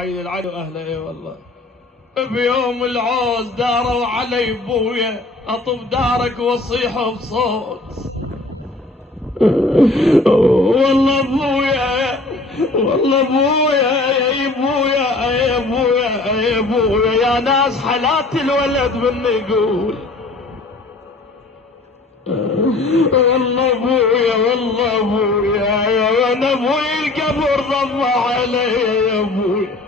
عيد العيد واهله. اي والله بيوم العوز داروا علي ابويا، اطب دارك واصيح بصوت. والله ابويا، والله ابويا، يا ابويا، يا ابويا، يا ابويا، يا ناس حالات الولد من يقول. والله ابويا، والله ابويا، يا انا ابوي القبر ضم علي يا ابويا.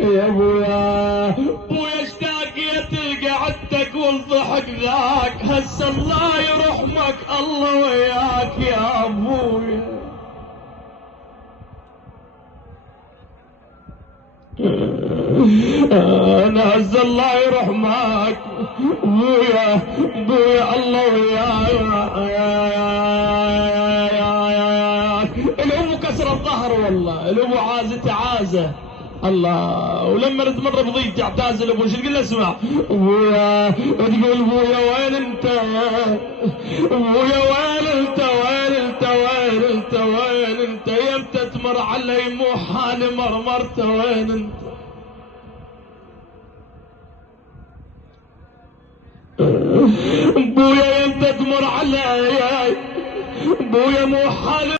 يا ابويا، ابويا اشتاقيت قعدتك والضحك ذاك، هسه الله يرحمك الله وياك يا ابويا. انا هسه الله يرحمك ابويا، ابويا الله وياك. الابو كسر الظهر والله، الابو عازته عازه الله. ولما رد مره بضيت يعتاز الابو شو تقول له؟ اسمع ابويا، تقول ابويا وين انت؟ ابويا وين انت؟ وين انت؟ وين انت؟ وين انت؟ يمتى تمر علي مو حالي مرمرت؟ وين انت؟ ابويا يمتى تمر علي؟ ابويا مو حالي